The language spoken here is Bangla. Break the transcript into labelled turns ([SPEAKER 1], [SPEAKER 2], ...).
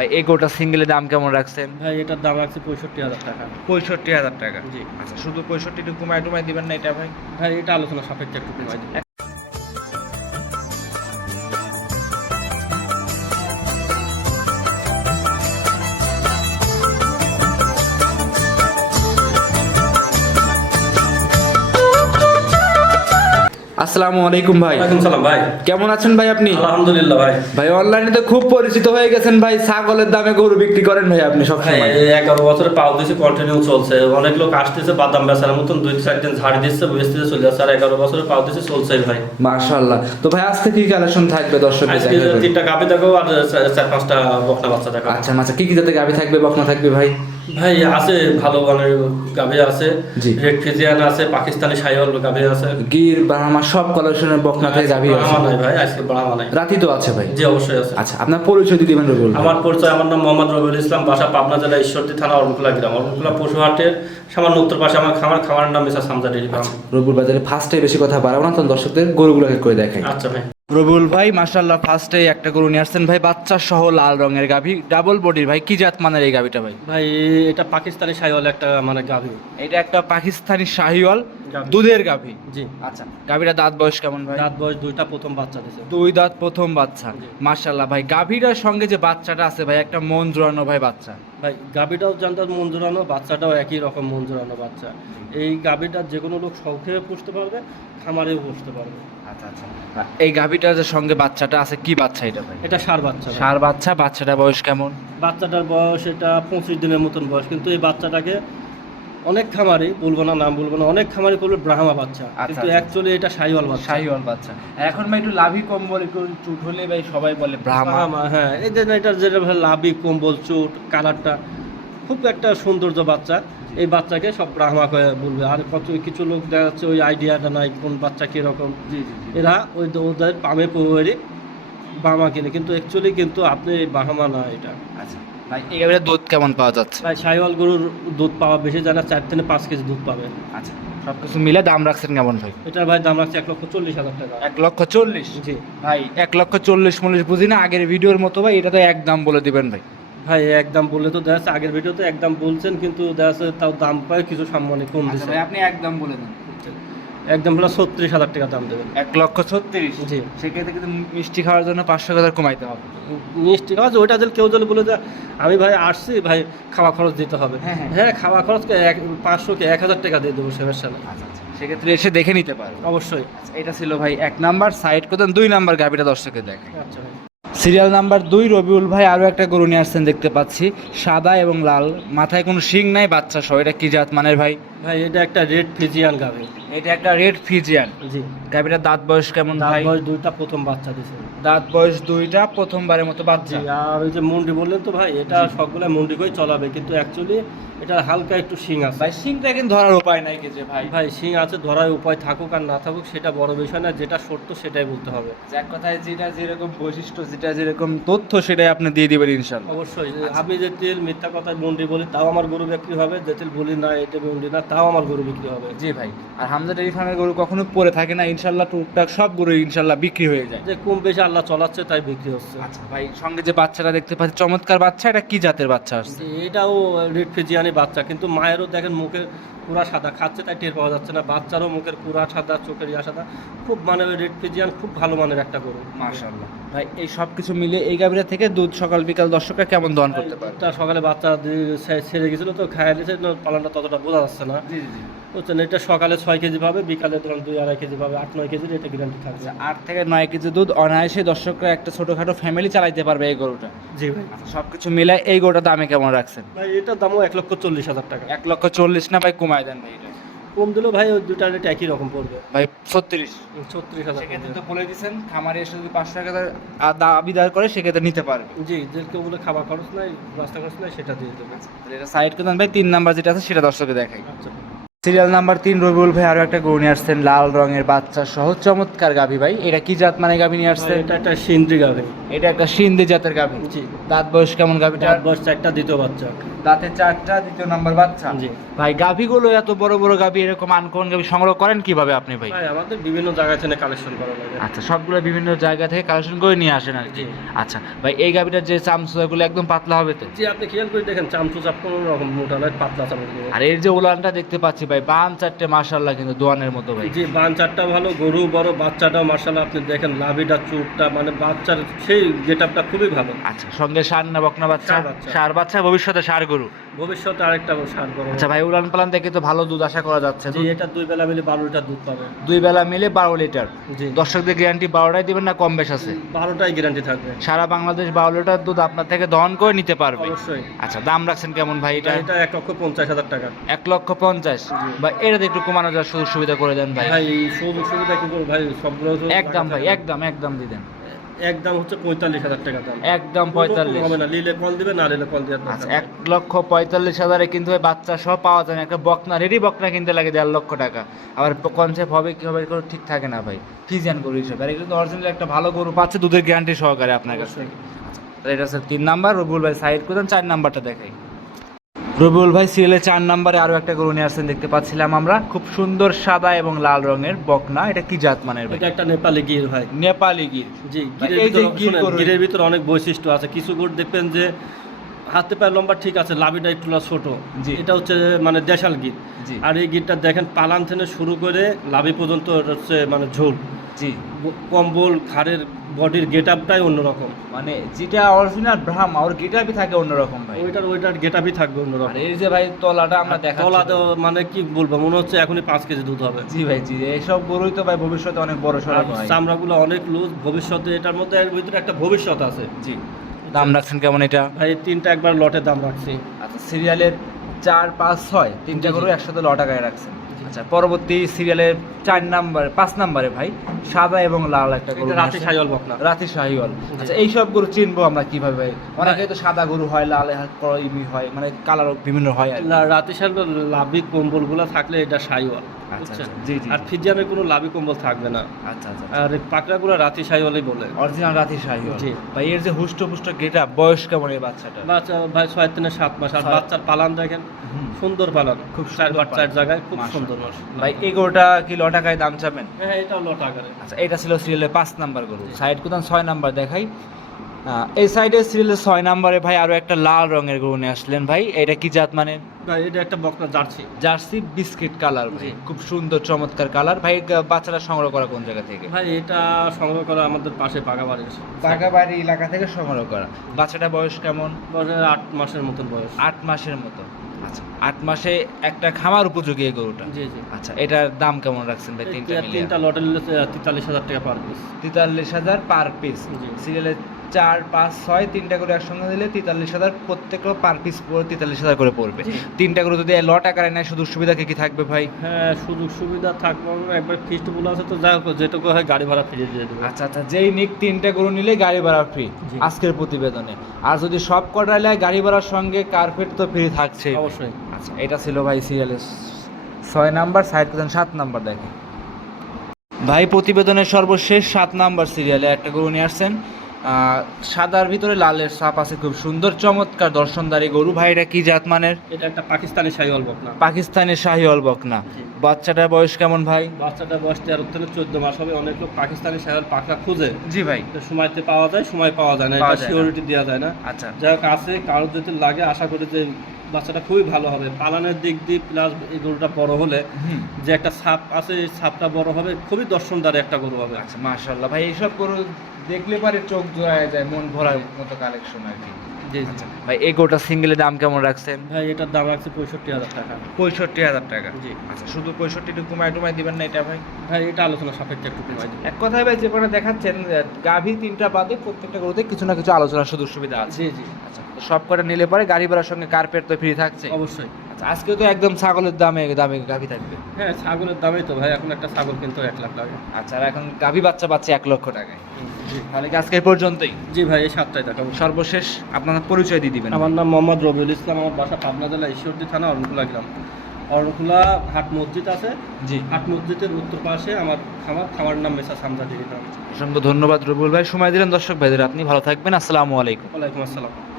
[SPEAKER 1] ভাই এই গোটা সিঙ্গেলের দাম কেমন রাখছেন?
[SPEAKER 2] ভাই এটার দাম রাখছে পঁয়ষট্টি হাজার টাকা।
[SPEAKER 1] পঁয়ষট্টি হাজার টাকা?
[SPEAKER 2] জি।
[SPEAKER 1] আচ্ছা শুধু পঁয়ষট্টি কমায় টুমায় দিবেন না এটা ভাই?
[SPEAKER 2] ভাই এটা আলোচনা সাপেক্ষে একটু কমাই
[SPEAKER 1] আসসালামু আলাইকুম ভাই।
[SPEAKER 2] সালাম ভাই।
[SPEAKER 1] কেমন আছেন ভাই আপনি?
[SPEAKER 2] আলহামদুলিল্লাহ ভাই।
[SPEAKER 1] ভাই অনলাইনে তো খুব পরিচিত হয়ে গেছেন ভাই। ছাগলের দামে গরু বিক্রি করেন ভাই আপনি সব সময়
[SPEAKER 2] এই এগারো বছরে পাও দিয়েছে কন্টিনিউ চলছে। অনেক লোক আসতেছে বাদাম বেচার মতন দুই চার দিন ঝাড়ি দিচ্ছে বেচতেছে চলে যাচ্ছে। আর এগারো বছরে পাও দিয়েছে চলছে ভাই।
[SPEAKER 1] মাশাআল্লাহ। তো ভাই আজকে কি কালেকশন থাকবে দর্শকদের
[SPEAKER 2] আজকে? তিনটা গাভি দেখো আর চার- পাঁচটা বকনা বাচ্চা দেখো
[SPEAKER 1] আচ্ছা আচ্ছা। কি কি জাতে গাবি থাকবে বকনা থাকবে ভাই?
[SPEAKER 2] ভাই আছে ভালো মানের গাভি আছে রেড ফিজিয়ান আছে পাকিস্তানি সাইওয়াল গাভি আছে।
[SPEAKER 1] গির বাহামা সব কালেকশনের বকনা থেকে আছে।
[SPEAKER 2] নাই ভাই আজকে নাই।
[SPEAKER 1] রাতি তো আছে ভাই।
[SPEAKER 2] জি অবশ্যই আছে।
[SPEAKER 1] আচ্ছা আপনার পরিচয় দিতে দিবেন রবিউল
[SPEAKER 2] আমার পরিচয় আমার নাম মোহাম্মদ রবিউল ইসলাম বাসা পাবনা জেলা ঈশ্বরদী থানা অরমকুলা গ্রাম। অরমকুলা পশুহাটের সামান্য উত্তর পাশে আমার খামার খামারের নাম মিসা সামজা ডেরি ফার্ম।
[SPEAKER 1] রবিউল বাজারে ফার্স্টে বেশি কথা বাড়াবো না তখন দর্শকদের গরুগুলো এক করে দেখাই।
[SPEAKER 2] আচ্ছা ভাই।
[SPEAKER 1] রবিউল ভাই মাশাআল্লাহ ফার্স্টে একটা গরু নিয়ে আসছেন। ভাই বাচ্চা সহ লাল রঙের গাভী ডাবল বডির ভাই কি জাত মানের এই গাভীটা ভাই?
[SPEAKER 2] ভাই এটা পাকিস্তানি সাইওয়াল একটা মানে গাভী।
[SPEAKER 1] এটা একটা পাকিস্তানি শাহিওয়াল দুধের গাভী?
[SPEAKER 2] জি।
[SPEAKER 1] আচ্ছা গাভীটা দাঁত বয়স কেমন ভাই?
[SPEAKER 2] দাঁত বয়স দুইটা প্রথম বাচ্চা দিছে।
[SPEAKER 1] দুই দাঁত প্রথম বাচ্চা।
[SPEAKER 2] জি।
[SPEAKER 1] মাশাআল্লাহ ভাই গাভীটার সঙ্গে যে বাচ্চাটা আছে ভাই একটা মন জোড়ানো ভাই বাচ্চা।
[SPEAKER 2] ভাই গাভীটাও জানতাম মন জোড়ানো বাচ্চাটাও একই রকম মন জোড়ানো বাচ্চা। এই গাভিটা যে কোনো লোক শখে পুষতে পারবে খামারেও পুষতে পারবে।
[SPEAKER 1] আচ্ছা আচ্ছা। এই গাভিটার যে সঙ্গে বাচ্চাটা আছে কি বাচ্চা এটা ভাই?
[SPEAKER 2] এটা সার বাচ্চা।
[SPEAKER 1] সার বাচ্চা বাচ্চাটা বয়স কেমন?
[SPEAKER 2] বাচ্চাটার বয়স এটা পঁচিশ দিনের মতন বয়স কিন্তু এই বাচ্চাটাকে অনেক খামারি বলব না নাম বলব না অনেক খামারি করবে ব্রাহ্মা বাচ্চা কিন্তু
[SPEAKER 1] আচ্ছা।
[SPEAKER 2] অ্যাকচুয়ালি এটা সাইওয়াল বাচ্চা।
[SPEAKER 1] শাহিওয়াল বাচ্চা। এখন ভাই একটু লাভি কম বলে একটু চুট হলে ভাই সবাই বলে ব্রাহ্মা।
[SPEAKER 2] ব্রাহ্মা হ্যাঁ। এই যে এটার যেটা লাভি কম্বল চুট কালারটা খুব একটা সৌন্দর্য বাচ্চা। এই বাচ্চাকে সব ব্রাহ্মা করে বলবে আর কত কিছু লোক দেখা যাচ্ছে ওই আইডিয়াটা নাই কোন বাচ্চা কীরকম? এরা ওই ওদের পামে পৌয়ারি বামা কিনে। কিন্তু অ্যাকচুয়ালি কিন্তু আপনি বাহামা না এটা।
[SPEAKER 1] আচ্ছা ভাই এই দুধ কেমন পাওয়া যাচ্ছে?
[SPEAKER 2] ভাই সাইওয়াল গরুর দুধ পাওয়া বেশি জানা চার থেকে পাঁচ কেজি দুধ পাবে।
[SPEAKER 1] আচ্ছা সব কিছু মিলে দাম রাখছেন কেমন ভাই?
[SPEAKER 2] এটার ভাই দাম রাখছে এক লক্ষ চল্লিশ হাজার টাকা।
[SPEAKER 1] এক লক্ষ চল্লিশ?
[SPEAKER 2] জি।
[SPEAKER 1] ভাই এক লক্ষ চল্লিশ মল্লিশ বুঝি না আগের ভিডিওর মতো ভাই এটা তো এক দাম বলে দিবেন ভাই।
[SPEAKER 2] ভাই একদম বললে তো দেখা যাচ্ছে আগের ভিডিওতে একদম বলছেন কিন্তু দেখা যাচ্ছে তাও দাম পায় কিছু সামনে কম
[SPEAKER 1] আচ্ছা
[SPEAKER 2] দিচ্ছে
[SPEAKER 1] ভাই আপনি এক দাম বলে দেন।
[SPEAKER 2] একদম হলো ছত্রিশ হাজার টাকা দাম দেবেন।
[SPEAKER 1] এক লক্ষ ছত্রিশ?
[SPEAKER 2] জি।
[SPEAKER 1] সেক্ষেত্রে কিন্তু মিষ্টি খাওয়ার জন্য পাঁচশো টাকা কমাইতে হবে।
[SPEAKER 2] মিষ্টি খাওয়া ওইটা যদি কেউ যদি বলে যে আমি ভাই আসছি ভাই খাওয়া খরচ দিতে হবে।
[SPEAKER 1] হ্যাঁ, হ্যাঁ।
[SPEAKER 2] হ্যাঁ খাওয়া খরচকে এক পাঁচশো কি এক হাজার টাকা দিয়ে দেবো সমস্যা নেই
[SPEAKER 1] আচ্ছা আচ্ছা। সেক্ষেত্রে এসে দেখে নিতে পারো
[SPEAKER 2] অবশ্যই।
[SPEAKER 1] আচ্ছা এটা ছিল ভাই এক নাম্বার। সাইড করতেন দুই নাম্বার গাভিটা দর্শকের দেখে
[SPEAKER 2] আচ্ছা ভাই।
[SPEAKER 1] সিরিয়াল নাম্বার দুই, রবিউল ভাই আরও একটা গরু নিয়ে আসছেন দেখতে পাচ্ছি। সাদা এবং লাল। মাথায় কোনো শিং নাই, বাচ্চা সব এটা কি জাত মানের ভাই?
[SPEAKER 2] ভাই, এটা একটা রেড ফিজিয়াল গাভি।
[SPEAKER 1] এটা একটা রেড ফিজিয়ান
[SPEAKER 2] জি।
[SPEAKER 1] গাভিটার দাঁত বয়স কেমন
[SPEAKER 2] দাঁত
[SPEAKER 1] ভাই?
[SPEAKER 2] বয়স দুইটা প্রথম বাচ্চা দিছে।
[SPEAKER 1] দাঁত বয়স দুইটা প্রথমবারের মতো বাচ্চা।
[SPEAKER 2] আর ওই যে মুন্ডি বললেন তো ভাই এটা সবগুলো মুন্ডি করে চলাবে কিন্তু অ্যাকচুয়ালি এটা হালকা একটু শিং আছে।
[SPEAKER 1] ভাই শিংটা কিন্তু ধরার উপায় নাই কিছু ভাই।
[SPEAKER 2] ভাই শিং আছে ধরার উপায় থাকুক আর না থাকুক সেটা বড় বিষয় না যেটা সত্য সেটাই বলতে হবে।
[SPEAKER 1] এক কথায় যেটা যেরকম বৈশিষ্ট্য যেটা যেরকম তথ্য সেটাই আপনি দিয়ে দিবেন ইনশাল্লাহ
[SPEAKER 2] অবশ্যই আমি যে তেল মিথ্যা কথায় মন্ডি বলি তাও আমার গরু বিক্রি হবে যে তেল বলি না এটা মন্ডি না তাও আমার গরু বিক্রি হবে।
[SPEAKER 1] জি ভাই আর হামজা ডেরি ফার্মের গরু কখনো পরে থাকে না ইনশাল্লাহ টুকটাক সব গরু ইনশাল্লাহ বিক্রি হয়ে যায়।
[SPEAKER 2] যে কম বেশি আল্লাহ চলাচ্ছে তাই বিক্রি হচ্ছে।
[SPEAKER 1] আচ্ছা ভাই সঙ্গে যে বাচ্চাটা দেখতে পাচ্ছি চমৎকার বাচ্চা এটা কি জাতের বাচ্চা আসছে?
[SPEAKER 2] এটাও রেড ফিজিয়ানি বাচ্চা কিন্তু মায়েরও দেখেন মুখের পুরা সাদা খাচ্ছে তাই টের পাওয়া যাচ্ছে না। বাচ্চারও মুখের পুরা সাদা চোখের ইয়া সাদা। খুব মানে রেড ফিজিয়ান খুব ভালো মানের একটা গরু।
[SPEAKER 1] মাশাআল্লাহ। ভাই এই সব কিছু মিলে এই গাভীরা থেকে দুধ সকাল বিকাল দর্শকরা কেমন দহন করতে পারে?
[SPEAKER 2] তার সকালে বাচ্চা ছেড়ে গেছিল তো খাইয়ে দিয়েছে পালনটা ততটা বোঝা যাচ্ছে না।
[SPEAKER 1] জি জি।
[SPEAKER 2] বুঝছেন এটা সকালে ছয় কেজি পাবে বিকালে ধরুন দুই আড়াই কেজি পাবে আট নয় কেজির এটা গ্যারান্টি থাকবে।
[SPEAKER 1] আচ্ছা আট থেকে নয় কেজি দুধ অনায়াসে দর্শকরা একটা ছোটোখাটো ফ্যামিলি চালাইতে পারবে এই গরুটা?
[SPEAKER 2] জি ভাই।
[SPEAKER 1] আচ্ছা সব কিছু মিলে এই গরুটা দামে কেমন রাখছেন?
[SPEAKER 2] ভাই এটার দামও এক লক্ষ চল্লিশ হাজার টাকা।
[SPEAKER 1] এক লক্ষ চল্লিশ না ভাই কমায় দেন ভাই এটা।
[SPEAKER 2] কম দিলেও ভাই ওই দুটা রেট একই রকম পড়বে।
[SPEAKER 1] ভাই ছত্রিশ।
[SPEAKER 2] ছত্রিশ হাজার
[SPEAKER 1] সেক্ষেত্রে তো বলে দিচ্ছেন খামারে এসে যদি পাঁচশো টাকা আ- দাবিদার করে সেক্ষেত্রে নিতে পারবে
[SPEAKER 2] জি যে কেউ বলে খাবার খরচ নাই রাস্তা খরচ নাই সেটা দিয়ে দেবে।
[SPEAKER 1] তাহলে এটা সাইড করে দেন ভাই তিন নাম্বার যেটা আছে সেটা দর্শকে দেখাই।
[SPEAKER 2] আচ্ছা।
[SPEAKER 1] সিরিয়াল নাম্বার তিন রবিউল ভাই আরও একটা গরু নিয়ে আসছেন লাল রঙের বাচ্চা সহ। চমৎকার গাভী ভাই। এটা কি জাত মানে গাভী নিয়ে আসছেন?
[SPEAKER 2] এটা একটা সিন্দ্রি গাভি।
[SPEAKER 1] এটা একটা সিন্ধি জাতের গাভী।
[SPEAKER 2] জি।
[SPEAKER 1] দাঁত বয়স কেমন গাভীটা
[SPEAKER 2] চার বয়স একটা দ্বিতীয় বাচ্চা।
[SPEAKER 1] দাঁতে চারটা দ্বিতীয় নাম্বার বাচ্চা?
[SPEAKER 2] জি।
[SPEAKER 1] ভাই গাভীগুলো এত বড় বড় গাভী এরকম আনকোন গাভী সংগ্রহ করেন কীভাবে আপনি ভাই?
[SPEAKER 2] ভাই আমাদের বিভিন্ন জায়গা থেকে কালেকশন করা লাগে।
[SPEAKER 1] আচ্ছা সবগুলো বিভিন্ন জায়গা থেকে কালেকশন করে নিয়ে আসেন আর কি।
[SPEAKER 2] জি।
[SPEAKER 1] আচ্ছা ভাই এই গাভীটার যে চামচুগুলো একদম পাতলা হবে তো?
[SPEAKER 2] জি আপনি খেয়াল করে দেখেন চামচু চাপ কোনো রকম মোটা নয় পাতলা চামচ
[SPEAKER 1] আর এর যে উলানটা দেখতে পাচ্ছি ভাই বান চারটে মাসাল্লাহ কিন্তু দোয়ানের মতো ভাই।
[SPEAKER 2] জি বান চারটা ভালো গরু বড় বাচ্চাটাও মার্শাল্লাহ আপনি দেখেন লাভিটা চুটটা মানে বাচ্চার সেই গেট আপটা খুবই ভালো।
[SPEAKER 1] আচ্ছা সঙ্গে সার না বকনা বাচ্চা। সার বাচ্চা ভবিষ্যতে সার গরু।
[SPEAKER 2] ভবিষ্যতে আরেকটা সার বড়
[SPEAKER 1] আচ্ছা ভাই উলান পালান দেখে তো ভালো দুধ আশা করা যাচ্ছে
[SPEAKER 2] জি এটা দুই বেলা মিলে বারো লিটার দুধ পাবে।
[SPEAKER 1] দুই বেলা মিলে বারো লিটার।
[SPEAKER 2] জি।
[SPEAKER 1] দর্শকদের গ্যারান্টি বারোটাই দিবেন না কম বেশ আছে?
[SPEAKER 2] বারোটাই গ্যারান্টি থাকবে।
[SPEAKER 1] সারা বাংলাদেশ বারো লিটার দুধ আপনার থেকে দহন করে নিতে পারবে।
[SPEAKER 2] অবশ্যই।
[SPEAKER 1] আচ্ছা দাম রাখছেন কেমন ভাই এটা?
[SPEAKER 2] এটা এক লক্ষ পঞ্চাশ হাজার টাকা।
[SPEAKER 1] এক লক্ষ পঞ্চাশ? বা এটাতে একটু কমানো যাওয়ার সুযোগ সুবিধা করে দেন ভাই।
[SPEAKER 2] ভাই সুযোগ সুবিধা কি করব ভাই? সবগুলো
[SPEAKER 1] একদম ভাই একদম একদম দিবেন
[SPEAKER 2] একদম হচ্ছে পঁয়তাল্লিশ হাজার টাকা দাম।
[SPEAKER 1] একদম পঁয়তাল্লিশ।
[SPEAKER 2] হবে না নিলে কল দিবে না লিলে কল দেওয়ার
[SPEAKER 1] আচ্ছা এক লক্ষ পঁয়তাল্লিশ হাজারে কিন্তু বাচ্চা সব পাওয়া যায় না। একটা বকনা রেডি বকনা কিনতে লাগে দেড় লক্ষ টাকা। আবার কনসেপ্ট হবে কি হবে কোনো ঠিক থাকে না ভাই। ফিজিয়ান গরু হিসেবে। আর কিন্তু অরিজিনাল একটা ভালো গরু পাচ্ছে দুধের গ্যারান্টি সহকারে আপনার কাছে এটা হচ্ছে তিন নাম্বার। রবুল ভাই সাইড করুন চার নাম্বারটা দেখাই। রবিউল ভাই সিরিয়ালে চার নাম্বারে আরও একটা গরু নিয়ে আসছেন দেখতে পাচ্ছিলাম আমরা। খুব সুন্দর সাদা এবং লাল রঙের বকনা। এটা কি জাত মানের
[SPEAKER 2] এটা একটা নেপালি গির ভাই।
[SPEAKER 1] নেপালি গির।
[SPEAKER 2] জি গিরের ভিতর অনেক বৈশিষ্ট্য আছে। কিছু গরু দেখবেন যে হাতে পায়ে লম্বা ঠিক আছে লাভিটা একটু ছোট।
[SPEAKER 1] জি।
[SPEAKER 2] এটা হচ্ছে মানে দেশাল গির।
[SPEAKER 1] জি।
[SPEAKER 2] আর এই গিরটা দেখেন পালান থেকে শুরু করে লাভি পর্যন্ত হচ্ছে মানে ঝোল।
[SPEAKER 1] জি।
[SPEAKER 2] কম্বল ঘাড়ের বডির গেট আপটাই অন্যরকম।
[SPEAKER 1] মানে যেটা অরিজিনাল ব্রাহ্মা ওর আপই থাকে অন্যরকম ভাই।
[SPEAKER 2] ওইটার ওইটার গেট আপই থাকবে
[SPEAKER 1] আর
[SPEAKER 2] অন্যরকম
[SPEAKER 1] এই যে ভাই তলাটা আমরা দেখা
[SPEAKER 2] তলা তো মানে কি বলব মনে হচ্ছে এখনই পাঁচ কেজি দুধ হবে।
[SPEAKER 1] জি ভাই জি এইসব গরুই তো ভাই ভবিষ্যতে অনেক বড় সড়ো
[SPEAKER 2] আর
[SPEAKER 1] হয়
[SPEAKER 2] চামড়াগুলো অনেক লুজ ভবিষ্যতে এটার মধ্যে এর ভিতরে একটা ভবিষ্যৎ আছে।
[SPEAKER 1] জি দাম রাখছেন কেমন এটা?
[SPEAKER 2] ভাই তিনটা একবার লটের দাম রাখছি।
[SPEAKER 1] আচ্ছা সিরিয়ালের চার পাঁচ ছয় তিনটা। গরু একসাথে ল টাকায় রাখছেন। আচ্ছা পরবর্তী সিরিয়ালের চার নাম্বার পাঁচ নাম্বারে ভাই সাদা এবং লাল একটা গরু
[SPEAKER 2] রাতে সাইল বকনা।
[SPEAKER 1] রাতি শাহিওয়াল। আচ্ছা এইসব গরু চিনবো আমরা কীভাবে ভাই? অনেকে তো সাদা গরু হয় লাল কড়াই হয় মানে কালার বিভিন্ন হয়।
[SPEAKER 2] লা- রাতে সাইল লাভি কম্বলগুলো থাকলে এটা সাইওয়াল
[SPEAKER 1] আচ্ছা? আচ্ছা,
[SPEAKER 2] আর ফিজিয়ামের কোনো লাভি কম্বল থাকবে না।
[SPEAKER 1] আচ্ছা আচ্ছা
[SPEAKER 2] আর পাকড়াগুলো রাতি সাইওয়ালই বলে।
[SPEAKER 1] অরিজিনাল রাতি শাহিওয়াল।
[SPEAKER 2] জি।
[SPEAKER 1] ভাই এর যে হুষ্ট পুষ্ট গেটা বয়স কেমন এই বাচ্চাটা
[SPEAKER 2] বাচ্চা ভাই ছয় থেকে সাত মাস। আর বাচ্চার পালান দেখেন সুন্দর পালান।
[SPEAKER 1] খুব
[SPEAKER 2] খুব চার চার জায়গায় খুব সুন্দর।
[SPEAKER 1] ভাই এই গরুটা কি ল টাকায় দাম চাবেন?
[SPEAKER 2] হ্যাঁ এটা
[SPEAKER 1] আচ্ছা এটা ছিল সিরিয়ালের পাঁচ নাম্বার গরু। সাইড কোথাও ছয় নাম্বার দেখাই। এই সাইডে সিরিয়ালের ছয় নাম্বারে ভাই আরও একটা লাল রঙের গরু নিয়ে আসলেন ভাই। এটা কি জাত মানে?
[SPEAKER 2] ভাই এটা একটা বকনা জার্সি।
[SPEAKER 1] জার্সি বিস্কিট কালার ভাই। খুব সুন্দর চমৎকার কালার। ভাই বাচ্চারা সংগ্রহ করা কোন জায়গা থেকে?
[SPEAKER 2] ভাই এটা সংগ্রহ করা আমাদের পাশে বাড়ির
[SPEAKER 1] বাগাবাড়ি এলাকা থেকে সংগ্রহ করা। বাচ্চাটা বয়স কেমন?
[SPEAKER 2] আট মাসের মতন বয়স।
[SPEAKER 1] আট মাসের মতো। আচ্ছা। আট মাসে একটা খামার উপযোগী এই গরুটা?
[SPEAKER 2] জি জি।
[SPEAKER 1] আচ্ছা এটার দাম কেমন রাখছেন ভাই? তিনটা
[SPEAKER 2] তিনটা
[SPEAKER 1] মিলিয়ে
[SPEAKER 2] লটে নিলে তেতাল্লিশ হাজার টাকা পার পিস
[SPEAKER 1] তেতাল্লিশ হাজার পার পিস
[SPEAKER 2] জি।
[SPEAKER 1] চার পাঁচ ছয় তিনটা করে একসঙ্গে দিলে তেতাল্লিশ হাজার প্রত্যেকটা পার পিস তেতাল্লিশ হাজার করে পড়বে। তিনটা করে যদি লট আকারে নেয় সুযোগ সুবিধা কি কি থাকবে ভাই?
[SPEAKER 2] হ্যাঁ সুযোগ সুবিধা থাকবে একবার ফিস্ট বলে আছে তো হোক যেটুকু হয় গাড়ি ভাড়া ফ্রি দিয়ে দেবো।
[SPEAKER 1] আচ্ছা আচ্ছা যেই নিক তিনটা গরু নিলে গাড়ি ভাড়া ফ্রি আজকের প্রতিবেদনে। আর যদি সব নেয় গাড়ি ভাড়ার সঙ্গে কার্পেট তো ফ্রি থাকছে।
[SPEAKER 2] অবশ্যই।
[SPEAKER 1] আচ্ছা এটা ছিল ভাই সিরিয়ালের ছয় নাম্বার সাইড কোথান সাত নাম্বার দেখেন ভাই প্রতিবেদনের সর্বশেষ সাত নাম্বার সিরিয়ালে একটা গরু নিয়ে আসছেন। সাদার ভিতরে লালের সাপ আছে খুব সুন্দর চমৎকার দর্শনদারি গরু। ভাইরা কি জাত মানের?
[SPEAKER 2] এটা একটা পাকিস্তানি শাহিওয়াল বকনা।
[SPEAKER 1] পাকিস্তানের শাহিওয়াল বকনা। বাচ্চাটার বয়স কেমন ভাই?
[SPEAKER 2] বাচ্চাটার বয়স তেরো থেকে চোদ্দ মাস হবে অনেক লোক পাকিস্তানি শাহিওয়াল পাখা খুঁজে।
[SPEAKER 1] জি ভাই।
[SPEAKER 2] তো সময়তে পাওয়া যায় সময় পাওয়া যায় না এটা
[SPEAKER 1] যায় না।
[SPEAKER 2] সিওরিটি দেওয়া যায় না।
[SPEAKER 1] আচ্ছা।
[SPEAKER 2] যাই হোক আছে কারোর যদি লাগে আশা করি যে বাচ্চাটা খুবই ভালো হবে। পালানের দিক দিয়ে প্লাস এই গরুটা বড় হলে যে একটা সাপ আছে এই সাপটা বড় হবে খুবই দর্শনদারি একটা গরু হবে।
[SPEAKER 1] আচ্ছা মাশাল্লাহ ভাই এইসব গরু দেখলে পারে চোখ জোড়ায় যায় মন ভরার মতো কালেকশন আর কি।
[SPEAKER 2] জি
[SPEAKER 1] ভাই এই গোটা সিঙ্গেলের দাম কেমন রাখছেন?
[SPEAKER 2] ভাই এটার দাম রাখছে পঁয়ষট্টি হাজার টাকা।
[SPEAKER 1] পঁয়ষট্টি হাজার টাকা?
[SPEAKER 2] জি।
[SPEAKER 1] আচ্ছা শুধু পঁয়ষট্টি একটু কমায় টুমায় দিবেন না এটা ভাই?
[SPEAKER 2] ভাই এটা আলোচনা সাপেক্ষে একটু কমায়
[SPEAKER 1] এক কথায় ভাই যেখানে দেখাচ্ছেন গাভী তিনটা বাদে প্রত্যেকটা গরুতে কিছু না কিছু আলোচনার সুযোগ সুবিধা আছে।
[SPEAKER 2] জি জি।
[SPEAKER 1] আচ্ছা সব কটা নিলে পরে গাড়ি ভাড়ার সঙ্গে কার্পেট তো ফ্রি থাকছে
[SPEAKER 2] অবশ্যই।
[SPEAKER 1] আচ্ছা আজকে তো একদম ছাগলের দামে দামে গাভী থাকবে।
[SPEAKER 2] হ্যাঁ ছাগলের দামই তো ভাই এখন একটা ছাগল কিন্তু এক লাখ লাগে।
[SPEAKER 1] আচ্ছা আর এখন গাভি বাচ্চা পাচ্ছে এক লক্ষ টাকায়।
[SPEAKER 2] জি।
[SPEAKER 1] তাহলে কি আজকে পর্যন্তই?
[SPEAKER 2] জি ভাই এই সাতটায় দেখাবো।
[SPEAKER 1] সর্বশেষ আপনার পরিচয় দিয়ে দিবেন।
[SPEAKER 2] আমার নাম মোহাম্মদ রবিউল ইসলাম আমার বাসা পাবনা জেলা ঈশ্বরদী থানা অরণকুলা গ্রাম। অরণখোলা হাট মসজিদ আছে।
[SPEAKER 1] জি।
[SPEAKER 2] হাট মসজিদের উত্তর পাশে আমার খামার খামার নাম মেসা সামজা নাম
[SPEAKER 1] অসংখ্য ধন্যবাদ রবিউল ভাই। সময় দিলেন দর্শক ভাইদের আপনি ভালো থাকবেন। আসসালামু আলাইকুম।
[SPEAKER 2] ওয়ালাইকুম আসসালাম।